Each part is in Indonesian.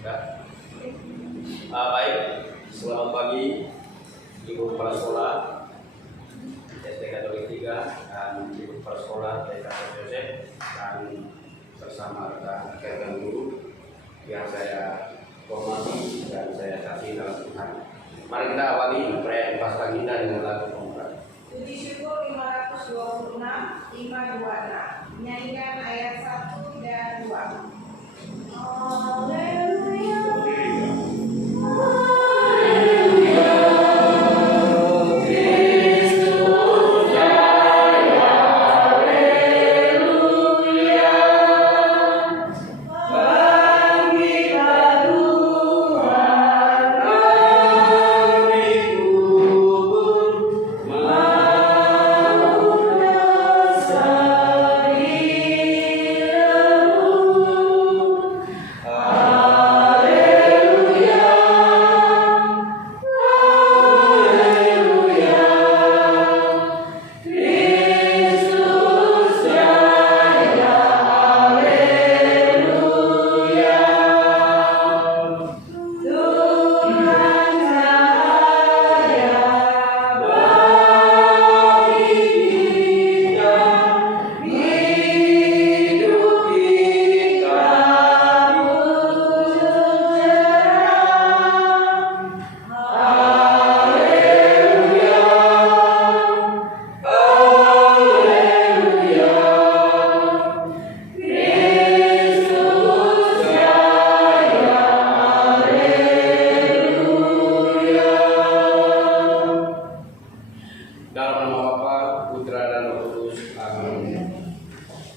Ya. Baik, selamat pagi Ibu Kepala Sekolah SD Katolik 3 dan Ibu Kepala Sekolah TK Santo Yosef dan bersama rekan guru yang saya hormati dan saya kasih dalam Tuhan. Mari kita awali perayaan Paskah kita dengan lagu pembuka. Puji syukur 526, 526. Nyanyikan ayat 1 dan 2. Haleluya.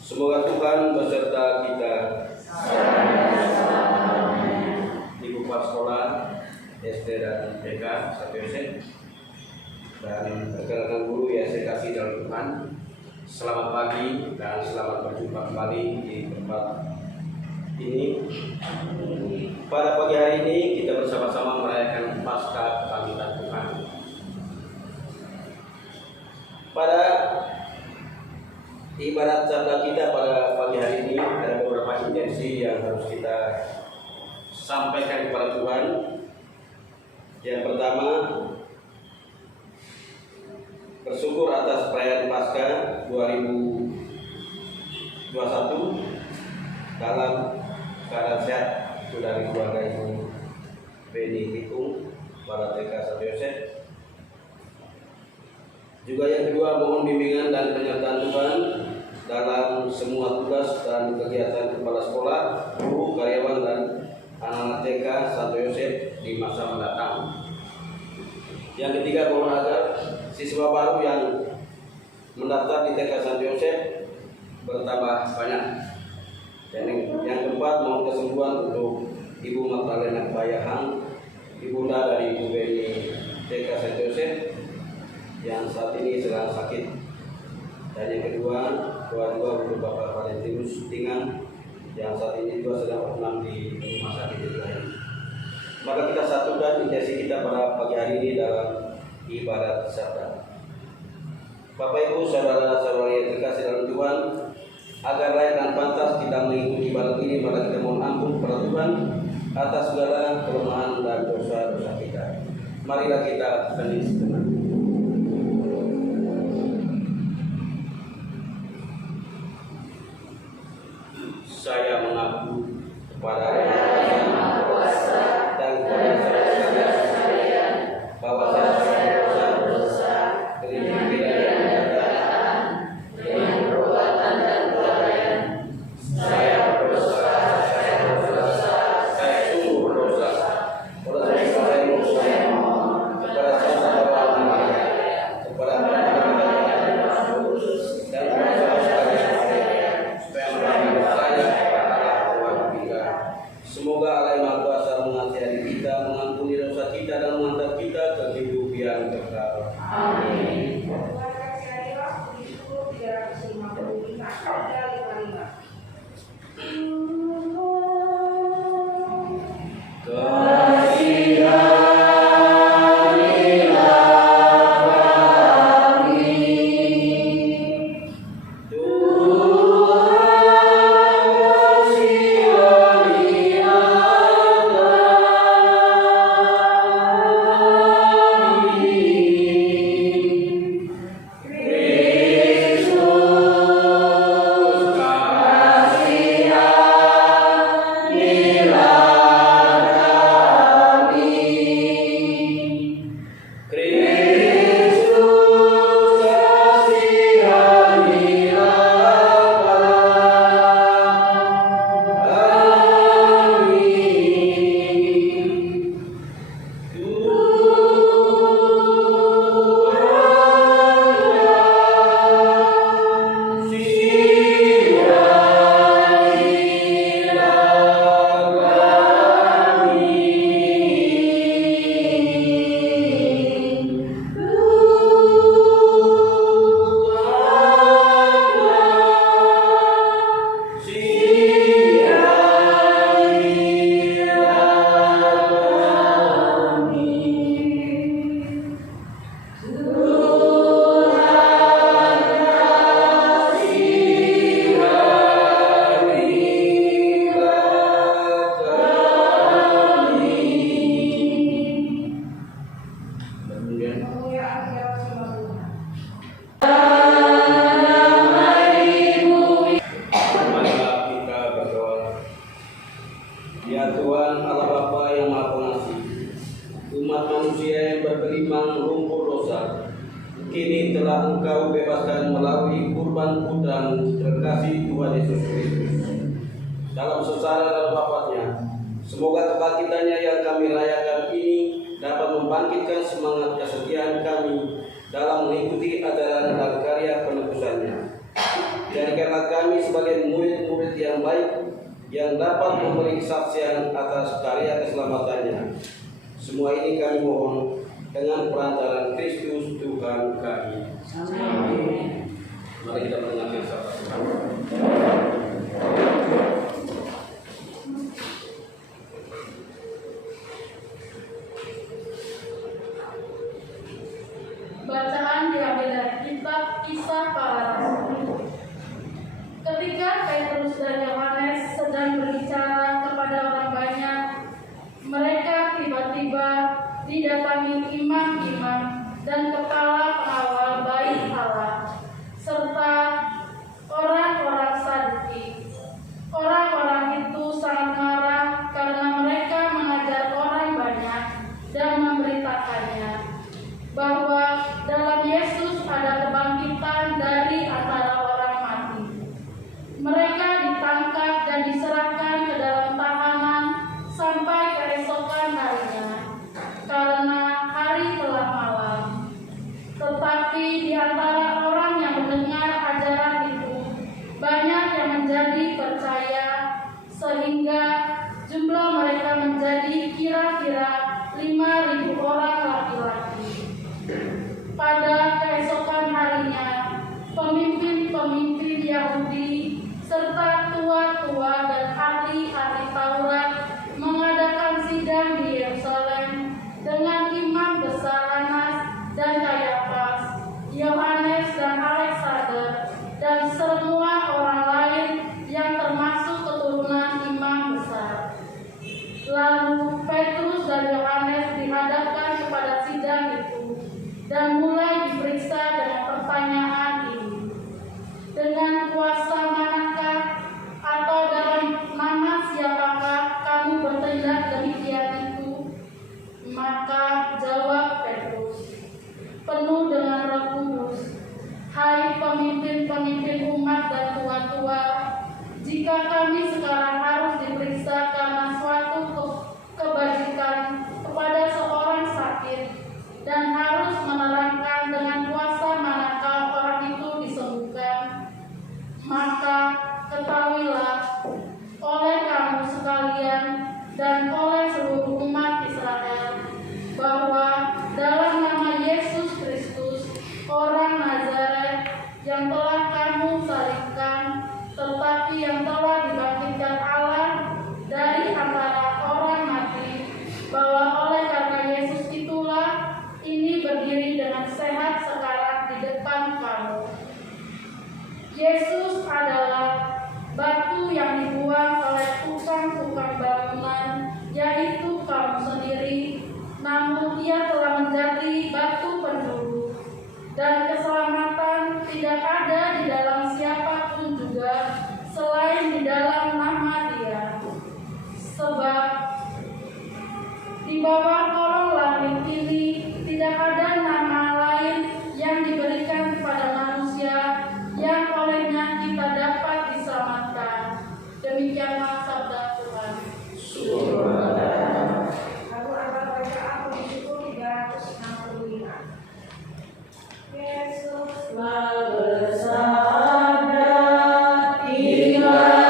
Semoga Tuhan beserta kita. Ibu Kepala Sekolah SD dan TK Santo Yosef dan rekan-rekan guru yang saya kasih dalam Tuhan. Selamat pagi dan selamat berjumpa kembali di tempat ini. Pada pagi hari ini kita bersama-sama merayakan Paskah Kebangkitan Tuhan. Pada ibarat sabda kita pada pagi hari ini ada beberapa intensi yang harus kita sampaikan kepada Tuhan. Yang pertama, bersyukur atas perayaan Paskah 2021 dalam keadaan sehat dari keluarga Ibu Beni Hitung pada TK Santo Yosef. Juga yang kedua, mohon bimbingan dan penyertaan Tuhan dalam semua tugas dan kegiatan kepala sekolah, guru, karyawan, dan anak-anak TK Santo Yosef di masa mendatang. Yang ketiga, mohon agar siswa baru yang mendaftar di TK Santo Yosef bertambah banyak. Dan yang keempat, mohon kesembuhan untuk Ibu Magdalena Bayahang, ibunda dari Ibu Beni TK Santo Yosef yang saat ini sedang sakit. Dan yang kedua, doa untuk Bapak Valentinus Tingan yang saat ini juga sedang bersenam di rumah sakit itu. Maka kita satukan intensi kita pada pagi hari ini dalam ibadat sabda. Bapak Ibu, saudara-saudari yang terkasih dalam Tuhan, agar layak dan pantas kita mengikuti ibadat ini, maka kita mohon ampun kepada Tuhan atas segala kelemahan dan dosa-dosa kita. Marilah kita hening sejenak. Saya mengaku kepada Yang Maha Kuasa dan kepada saudara sekalian bahwa saya berdosa dengan pikiran dan perkataan, dengan perbuatan dan kelalaian. Saya berdosa, saya sungguh berdosa. Oleh karena itu saya mohon kepada saudara kepada dan kepada saudara sekalian supaya mengampuni saya. dalam terkasih Tuhan Yesus Kristus. Dalam sengsara dan wafatnya, semoga kebangkitannya yang kami rayakan ini dapat membangkitkan semangat kesetiaan kami dalam mengikuti ajaran dan karya penebusannya. Jadikanlah kami sebagai murid-murid yang baik yang dapat memberi kesaksian atas karya keselamatannya. Semua ini kami mohon dengan perantaraan Kristus Tuhan kami. Amin. Mari kita mendengarkan sabda Tuhan. Bacaan diambil dari kitab Kisah Para Rasul. Ketika Petrus dan Yohanes sedang berbicara kepada orang banyak, mereka tiba-tiba didatangi imam-imam dan kepala pengawal bait Allah, serta orang-orang Saduki. Orang-orang itu sangat marah karena mereka mengajar orang banyak dan memberitakannya bahwa dalam Yesus ada kebangkitan dari antara orang mati. Mereka ditangkap dan diserahkan ke dalam tahanan sampai keesokan harinya, karena hari telah malam. Tetapi di antara orang yang mendengar ajaran itu, banyak yang menjadi percaya, sehingga jumlah mereka menjadi kira-kira 5.000 orang laki-laki. Pada keesokan harinya, pemimpin-pemimpin Yahudi serta tua-tua dan ahli-ahli Taurat mengadakan sidang di Yerusalem dengan imam besar Hanas dan Kayafas, Yohanes dan Alexander, dan semua orang lain yang termasuk keturunan imam besar. Lalu Petrus dan Yohanes dihadapkan kepada sidang itu dan mulai diperiksa dengan pertanyaan ini: dengan kuasa manakah atau dalam nama siapakah kamu bertindak demikian itu? Maka jawab Petrus, penuh dengan Roh Kudus, hai pemimpin-pemimpin umat dan tua-tua, jika kami sekarang harus diperiksa karena suatu kebajikan kepada seorang sakit dan harus menerangkan dengan kuasa manakah orang itu disembuhkan, maka ketahuilah oleh kamu sekalian dan oleh seluruh umat Israel bahwa dalam nama Yesus Kristus, orang Nazaret yang telah kamu salibkan, tetapi yang telah dibangkitkan Allah dari antara orang mati, bahwa oleh karena Yesus itulah ini berdiri dengan sehat sekarang di depan kamu. Yesus adalah batu yang dibuang oleh tukang-tukang bangunan, yaitu kamu sendiri, namun ia telah menjadi batu penjuru. Dan keselamatan tidak ada di dalam siapapun juga selain di dalam nama Dia. Sebab di bawah kolong langit ini tidak ada nama lain yang diberikan kepada manusia yang olehnya kita dapat diselamatkan. Demikianlah sabda Tuhan. Lalu amal bacaan bersyukur 365. Yesus bersabda, Tinggallah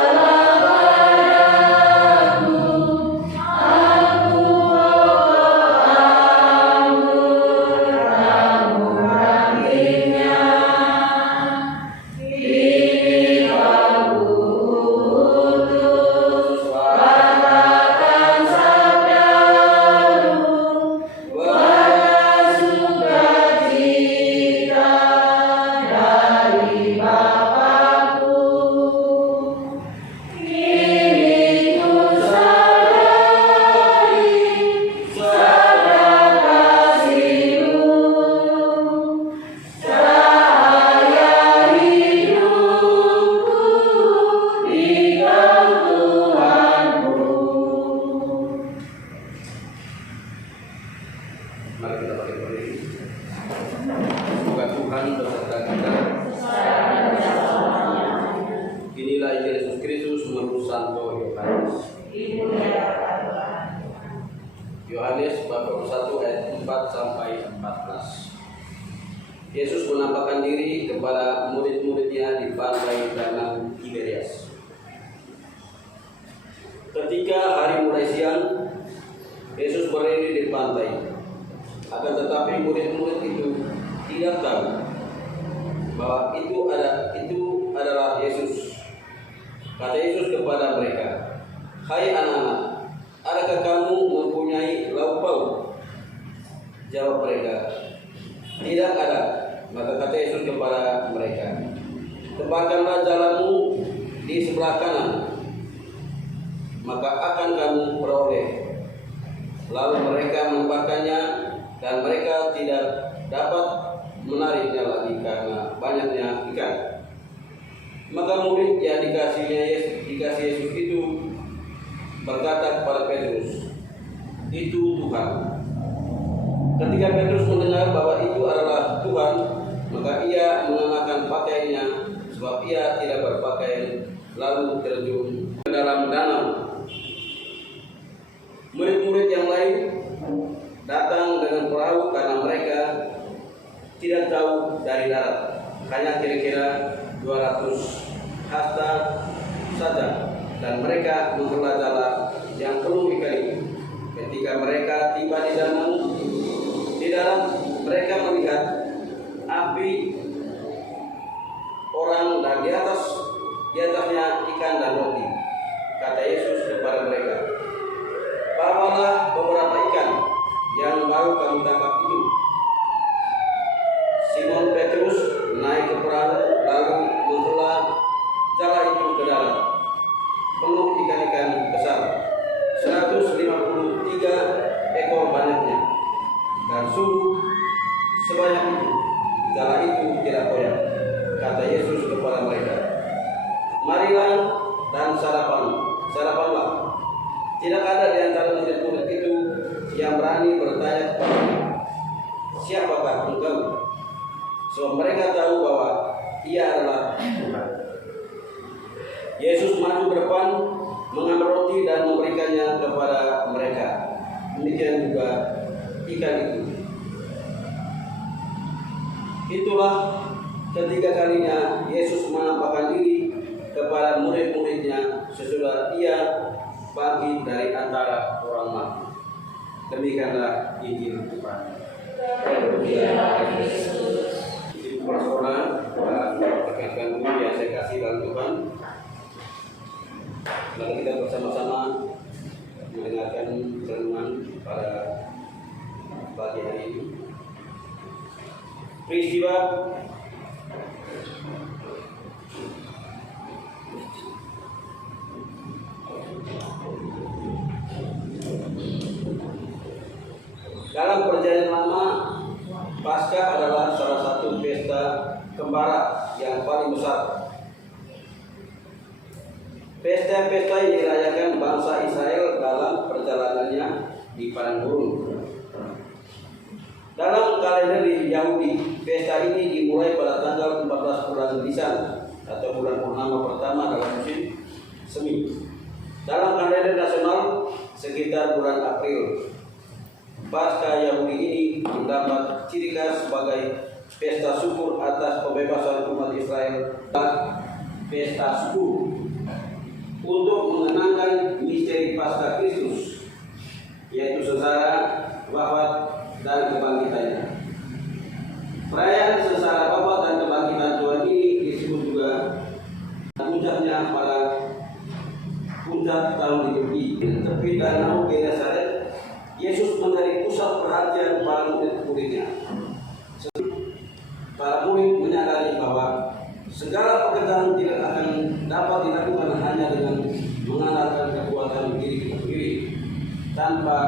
21 ayat 4 sampai 14. Yesus menampakkan diri kepada murid-muridnya di pantai Danau Tiberias. Ketika hari mulai siang, Yesus berdiri di pantai. Akan tetapi murid-murid itu tidak tahu bahwa itu adalah Yesus. Kata Yesus kepada mereka, "Hai anak-anak, adakah kamu mempunyai lauk pauk?" Jawab mereka, "Tidak ada." Maka kata Yesus kepada mereka, "Tebarkanlah jalamu di sebelah kanan, maka akan kamu peroleh." Lalu mereka menebarkannya, dan mereka tidak dapat menariknya lagi karena banyaknya ikan. Maka murid yang dikasih Yesus itu berkata kepada Petrus, "Itu Tuhan." Ketika Petrus mendengar bahwa itu adalah Tuhan, maka ia mengenakan pakaiannya, sebab ia tidak berpakaian, lalu terjun ke dalam danau. Murid-murid yang lain datang dengan perahu karena mereka tidak jauh dari darat, hanya kira-kira 200 hasta saja, dan mereka menghela jala yang penuh ikan itu. Ketika mereka tiba di darat, mereka melihat api orang dan di atasnya ikan dan roti. Kata Yesus kepada mereka, "Bawalah beberapa ikan yang baru kamu tangkap itu." Simon Petrus naik ke perahu lalu menghela jala itu ke darat, penuh ikan-ikan besar, 153 ekor banyaknya, dan sungguh sebanyak itu jala itu tidak koyak. Kata Yesus kepada mereka, "Marilah dan sarapanlah." Tidak ada di antara murid-murid itu yang berani bertanya kepadanya, "Siapakah engkau?" Sebab mereka tahu bahwa ia adalah Tuhan. Yesus maju ke depan, mengambil roti dan memberikannya kepada mereka. Demikian juga ikan itu. Itulah ketiga kalinya Yesus menampakkan diri kepada murid-muridnya sesudah ia bangkit dari antara orang mati. Demikianlah Injil Tuhan. Ibu kepala sekolah dan rekan-rekan guru yang saya kasih dalam Tuhan, mari kita bersama-sama mendengarkan renungan pada pagi hari ini. Peristiwa dalam perjanjian lama, Paskah adalah salah satu pesta kembara yang paling besar. Pesta-pesta yang dirayakan bangsa Israel dalam perjalanannya di padang gurun. Dalam kalender Yahudi, pesta ini dimulai pada tanggal 14 bulan Nisan atau bulan purnama pertama dalam musim semi. Dalam kalender nasional sekitar bulan April. Paskah Yahudi ini mendapat ciri khas sebagai pesta syukur atas pembebasan umat Israel. Pesta syukur untuk mengenangkan misteri Paskah Kristus, yaitu sengsara, wafat, dan kebangkitannya. Perayaan sengsara, wafat, dan kebangkitan Tuhan ini disebut juga puncaknya pada puncak tahun liturgi. Tepi danau Genesaret, Yesus menjadi pusat perhatian para murid-muridnya. Para murid menyadari bahwa segala pekerjaan tidak akan dapat dilakukan hanya dengan mengandalkan kekuatan diri kita sendiri, tanpa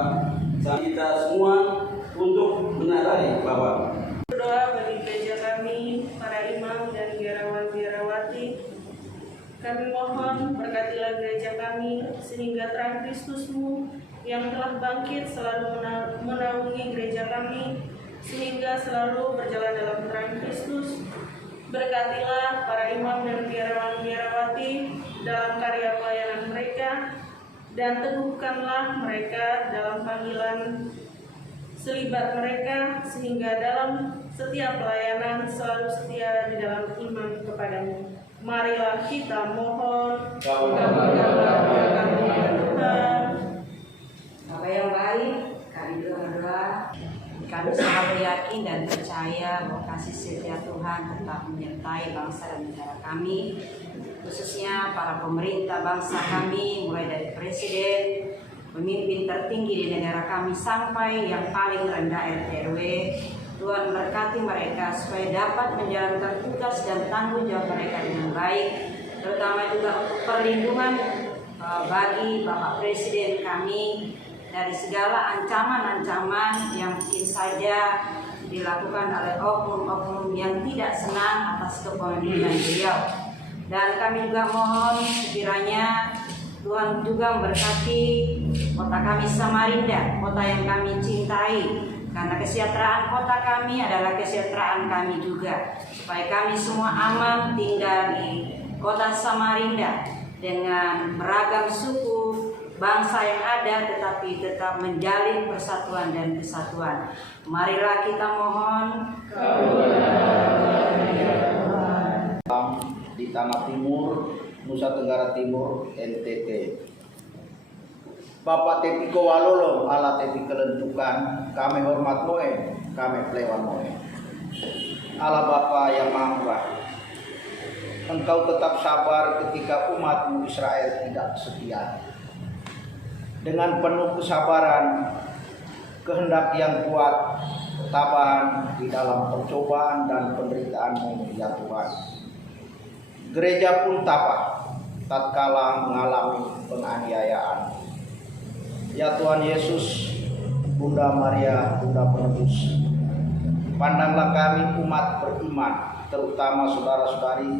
kita semua untuk menyadari bahwa berdoa bagi gereja kami, para imam dan biarawan-biarawati. Kami mohon berkatilah gereja kami sehingga terang Kristus-Mu yang telah bangkit selalu menaungi gereja kami, sehingga selalu berjalan dalam terang Kristus. Berkatilah para imam dan biarawan-biarawati dalam karya pelayanan mereka, dan teguhkanlah mereka dalam panggilan selibat mereka sehingga dalam setiap pelayanan selalu setia di dalam iman kepadamu. Marilah kita mohon. Bapa yang baik, kami berdoa, kami selalu yakin dan percaya bahwa kasih setia Tuhan tetap menyertai bangsa dan negara kami, khususnya para pemerintah bangsa kami, mulai dari presiden, pemimpin tertinggi di negara kami sampai yang paling rendah RT RW. Tuhan berkati mereka supaya dapat menjalankan tugas dan tanggung jawab mereka dengan baik, terutama juga untuk perlindungan bagi Bapak Presiden kami dari segala ancaman-ancaman yang mungkin saja dilakukan oleh oknum-oknum yang tidak senang atas kepemimpinan beliau. Dan kami juga mohon sekiranya Tuhan juga memberkati kota kami Samarinda, kota yang kami cintai, karena kesejahteraan kota kami adalah kesejahteraan kami juga, supaya kami semua aman tinggal di kota Samarinda dengan beragam suku bangsa yang ada, tetapi tetap menjalin persatuan dan kesatuan. Marilah kita mohon. Di Tanah Timur, Nusa Tenggara Timur, NTT. Bapak Tepiko Walolo, ala tepi kelentukan, kami hormat moe, kami pelewan moe. Allah Bapa yang Maha Murah, Engkau tetap sabar ketika umatmu Israel tidak setia. Dengan penuh kesabaran, kehendak yang kuat, ketabahan di dalam percobaan dan penderitaan-Mu ya Tuhan. Gereja pun tabah tatkala mengalami penganiayaan. Ya Tuhan Yesus, Bunda Maria, Bunda Penebus, pandanglah kami umat beriman, terutama saudara-saudari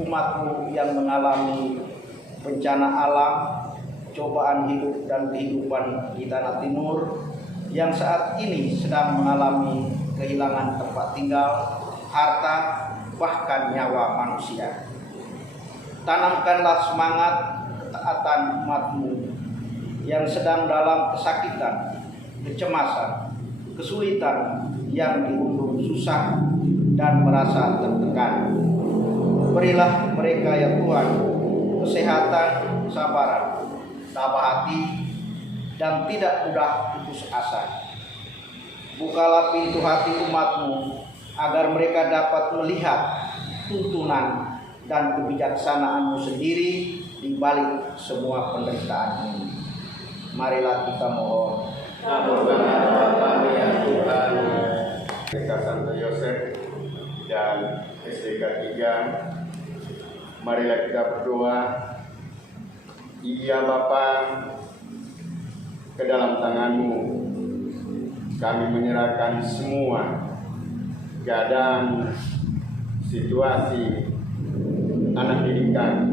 umat-Mu yang mengalami bencana alam, cobaan hidup dan kehidupan di Tanah Timur, yang saat ini sedang mengalami kehilangan tempat tinggal, harta, bahkan nyawa manusia. Tanamkanlah semangat ketaatan umat-Mu yang sedang dalam kesakitan, kecemasan, kesulitan, yang diundung susah dan merasa tertekan. Berilah mereka ya Tuhan kesehatan, kesabaran, tabah hati, dan tidak mudah putus asa. Bukalah pintu hati umat-Mu agar mereka dapat melihat tuntunan dan kebijaksanaan-Mu sendiri di balik semua penderitaan ini. Marilah kita mohon. Kabulkanlah kami ya Tuhan. SDK Santo Yosef dan SDK 3. Marilah kita berdoa. Iya Bapa, ke dalam tangan-Mu kami menyerahkan semua keadaan, situasi anak didik kami,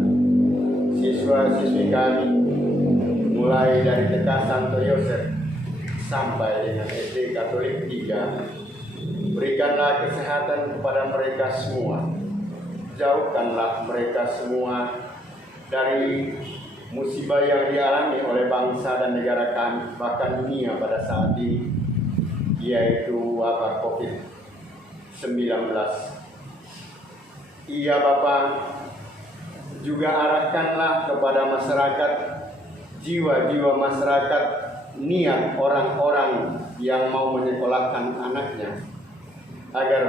siswa-siswi kami, mulai dari TK Santo Yosef sampai dengan SD Katolik 3. Berikanlah kesehatan kepada mereka semua. Jauhkanlah mereka semua dari musibah yang dialami oleh bangsa dan negara kami, bahkan dunia pada saat ini, yaitu wabah COVID-19. Iya Bapak, juga arahkanlah kepada masyarakat, jiwa-jiwa masyarakat, niat orang-orang yang mau menyekolahkan anaknya, agar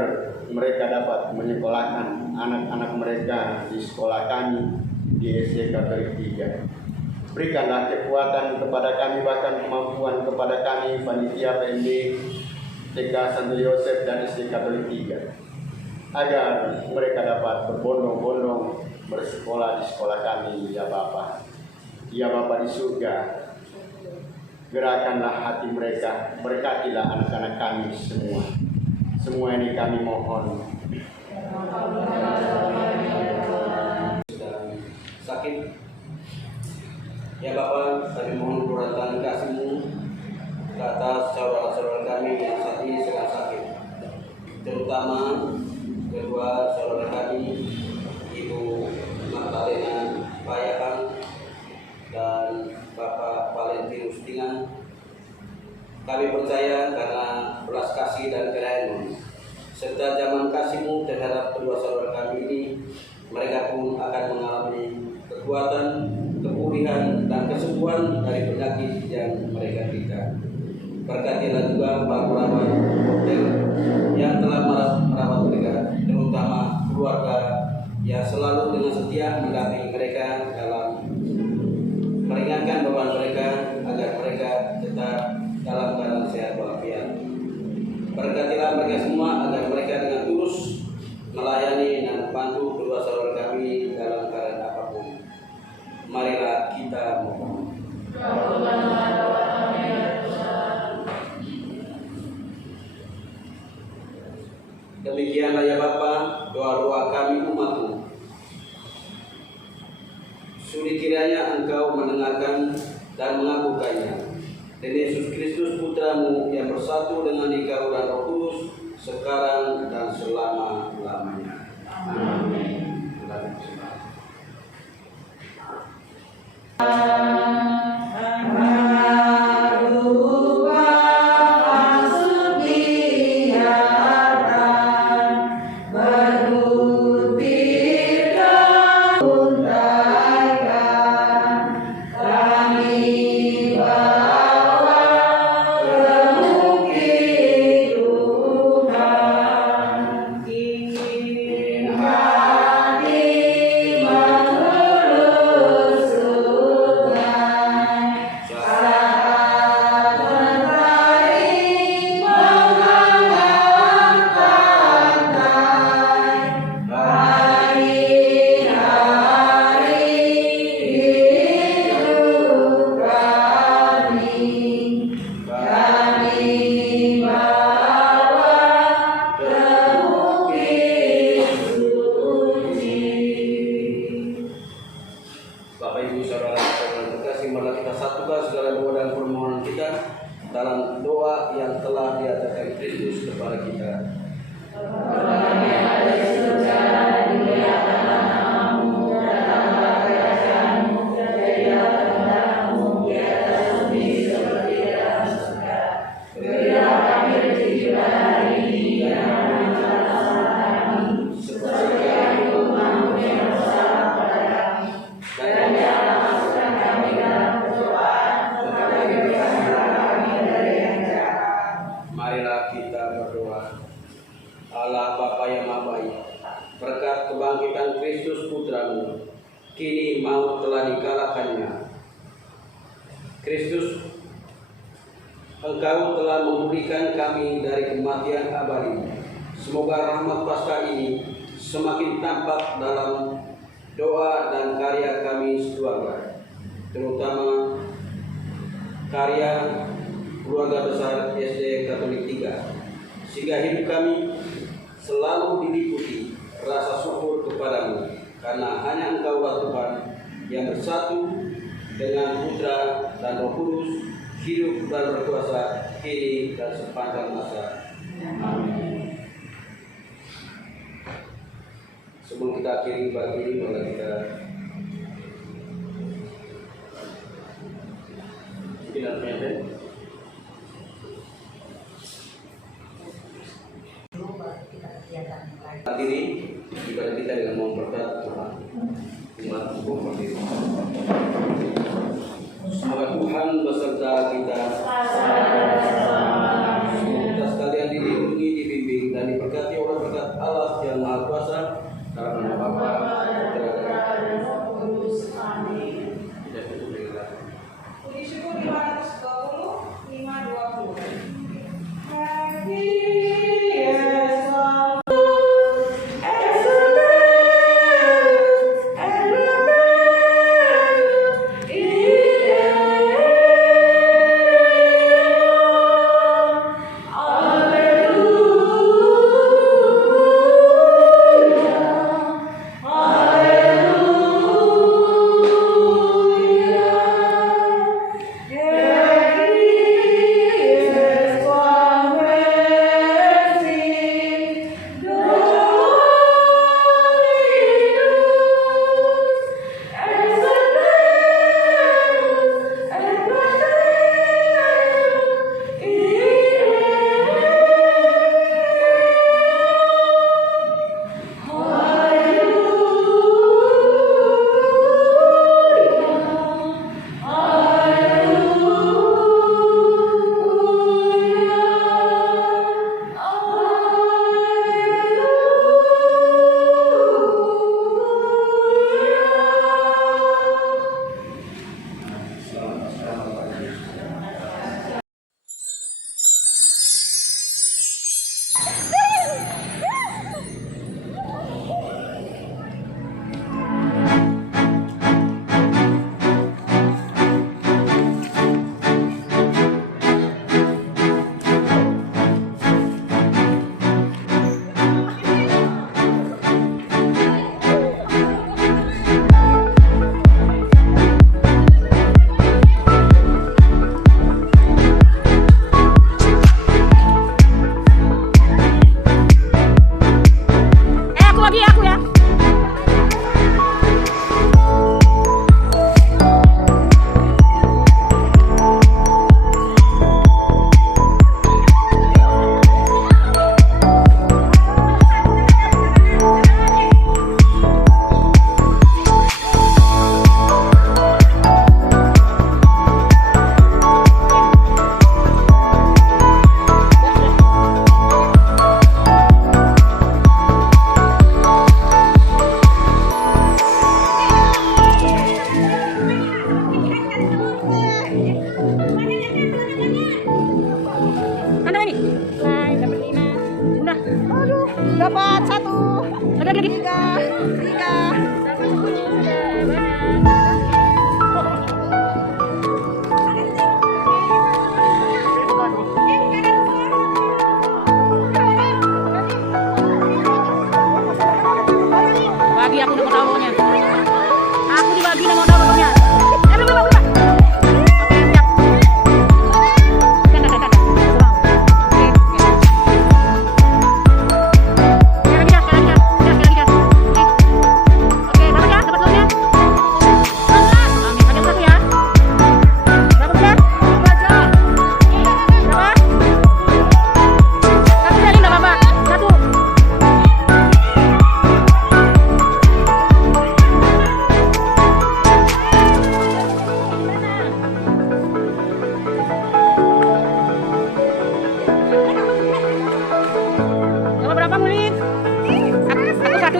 mereka dapat menyekolahkan anak-anak mereka di sekolah kami di SD Katolik 3. Berikanlah kekuatan kepada kami, bahkan kemampuan kepada kami panitia PMD TK Santo Yosef dan SD Katolik 3, agar mereka dapat berbondong-bondong bersekolah di sekolah kami ya Bapa. Ya Bapa di surga, gerakanlah hati mereka, berkatilah anak-anak kami semua. Semua ini kami mohon. Sedang sakit, ya Bapa, kami mohon curhatan kasih-Mu ke atas saudara-saudara kami yang saat ini sedang sakit, terutama kedua saudara kami, Ibu Magdalena Payakan dan Bapak Valentinus Dingan. Kami percaya karena belas kasih dan kiranya serta zaman kasih-Mu terhadap kedua saudara kami ini, mereka pun akan mengalami kekuatan, kepulihan, dan kesembuhan dari penyakit yang mereka derita. Berkatilah juga para perawat hotel yang telah merawat mereka, terutama keluarga yang selalu dengan setia mendampingi mereka dalam meringankan beban mereka agar mereka tetap dalam keadaan sehat walafiat. Berkatilah mereka semua agar mereka dengan tulus melayani dan membantu kedua saudara kami dalam keadaan apapun. Marilah kita mohon. Demikianlah ya Bapa, doa-doa kami umat-Mu. Sudi kiranya Engkau mendengarkan dan mengabulkannya. Dan Yesus Kristus Putra-Mu yang bersatu dengan Dikau dan Roh Kudus sekarang dan selama-lamanya. Amin. dalam doa yang telah diajarkan Kristus kepada kita. Marilah kita berdoa. Allah Bapa yang Maha Baik, berkat kebangkitan Kristus Putra-Mu, kini maut telah dikalahkannya. Kristus, Engkau telah memulihkan kami dari kematian abadi. Semoga rahmat Paskah ini semakin tampak dalam doa dan karya kami sekeluarga, terutama karya keluarga besar SD Katolik 3, sehingga hidup kami selalu diliputi rasa syukur kepadamu, karena hanya Engkaulah Tuhan yang bersatu dengan Putra dan Roh Kudus, hidup dan berkuasa kini dan sepanjang masa. Amin. Sebelum kita akhiri ibadah ini, mari kita bilang penyembah. Hadiri ibadah kita dengan memperkat Tuhan. Umat berdiri. Semoga Tuhan beserta kita. Kita sekalian dilindungi, dibimbing dan diberkati oleh berkat Allah yang Maha Kuasa dalam nama Bapa, Putra dan Roh Kudus. Amin. Puji syukur 520, 520. Haleluya.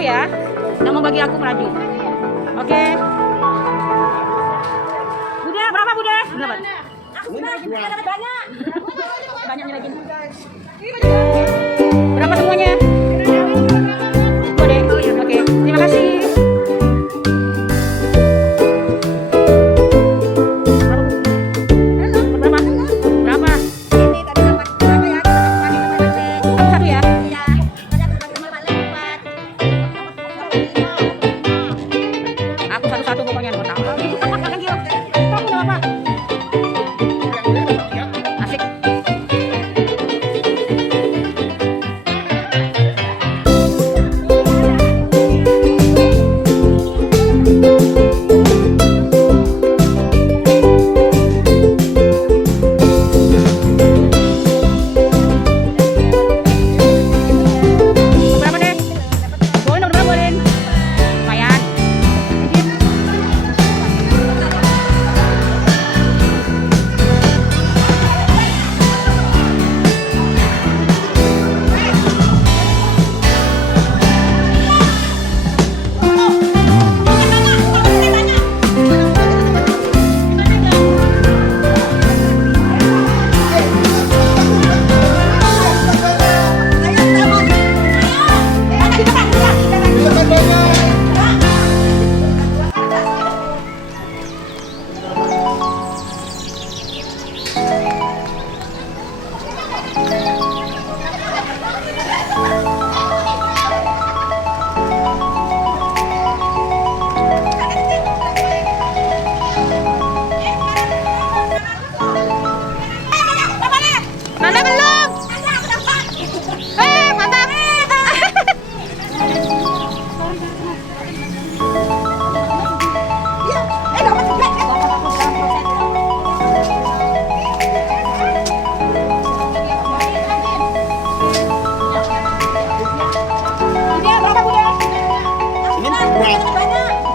Ya, yang mau bagi aku melaju. Oke. Bude, berapa Bude? Berapa? Aku dapat banyak. Banyaknya lagi. Berapa semuanya? Bude. Oke, terima kasih. Berapa? Berapa? Aku satu ya. Aku satu-satu pokoknya mau tahu. Thank you. Kamu udah apa? Asik. Berapa deh? Boleh berapa boleh? Lumayan. Mana belum? Mantap.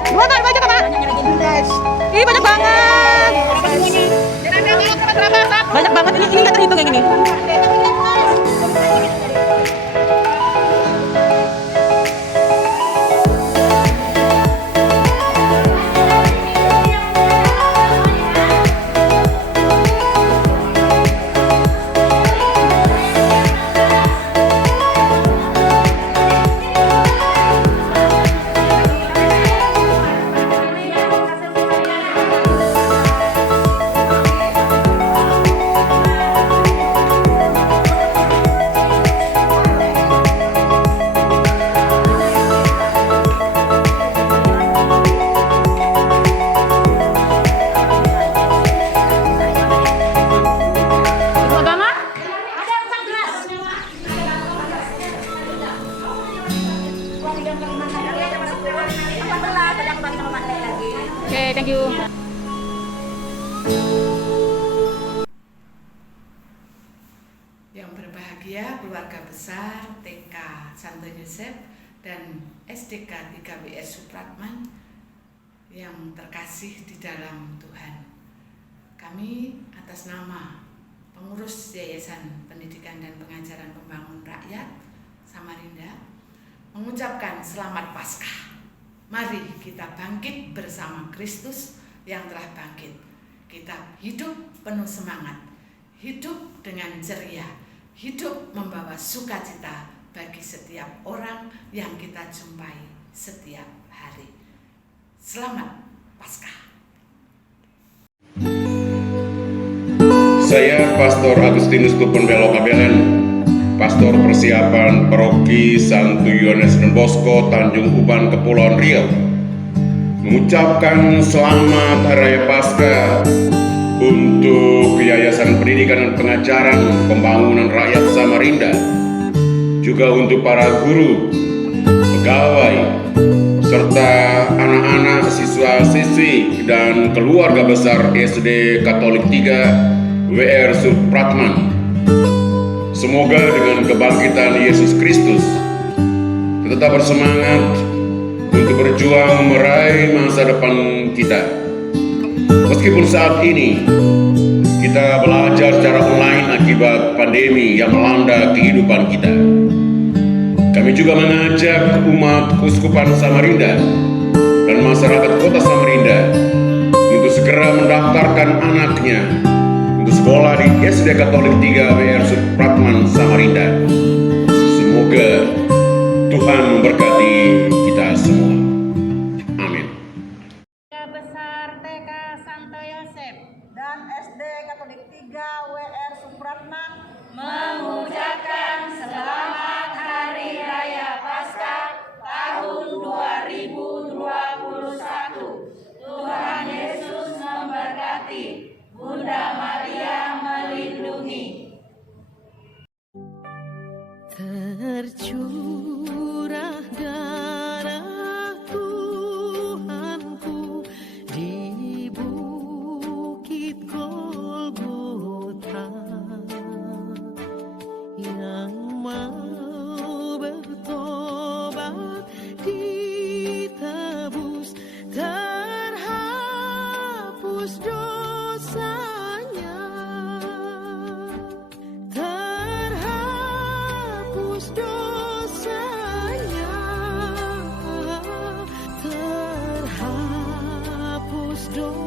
Dua kan banyak apa? Ih banyak banget. Banyak banget ini nggak terhitung yang ini. Oke, thank you. Yang berbahagia keluarga besar TK Santo Yosef dan SDK 3WS Supratman yang terkasih di dalam Tuhan. Kami atas nama pengurus Yayasan Pendidikan dan Pengajaran Pembangun Rakyat Samarinda mengucapkan selamat Paskah. Mari kita bangkit bersama Kristus yang telah bangkit. Kita hidup penuh semangat, hidup dengan ceria, hidup membawa sukacita bagi setiap orang yang kita jumpai setiap hari. Selamat Paskah. Saya Pastor Agustinus Tupunbelo Kabelen, Pastor Persiapan Paroki Santo Yohanes dan Bosco Tanjung Uban Kepulauan Riau, mengucapkan selamat Hari Raya Paskah untuk Yayasan Pendidikan dan Pengajaran Pembangunan Rakyat Samarinda, juga untuk para guru, pegawai, serta anak-anak, siswa-siswi dan keluarga besar SD Katolik 3 WR Supratman. Semoga dengan kebangkitan Yesus Kristus tetap bersemangat untuk berjuang meraih masa depan kita. Meskipun saat ini kita belajar secara online akibat pandemi yang melanda kehidupan kita, kami juga mengajak umat Keuskupan Samarinda dan masyarakat Kota Samarinda untuk segera mendaftarkan anaknya untuk sekolah di SD Katolik 3 WR Supratman Samarinda. Semoga Tuhan memberkati kita semua. Amin. Besar TK Santo Yosef dan SD Katolik 3 WR Supratman mengucapkan selamat Hari Raya Paskah tahun 2021. Tuhan Yesus memberkati, Bunda Maria melindungi. Tercurah darah Tuhanku di bukit Golgota, yang mau bertobat ditebus, terhapus dosanya, terhapus dosanya, terhapus dosanya.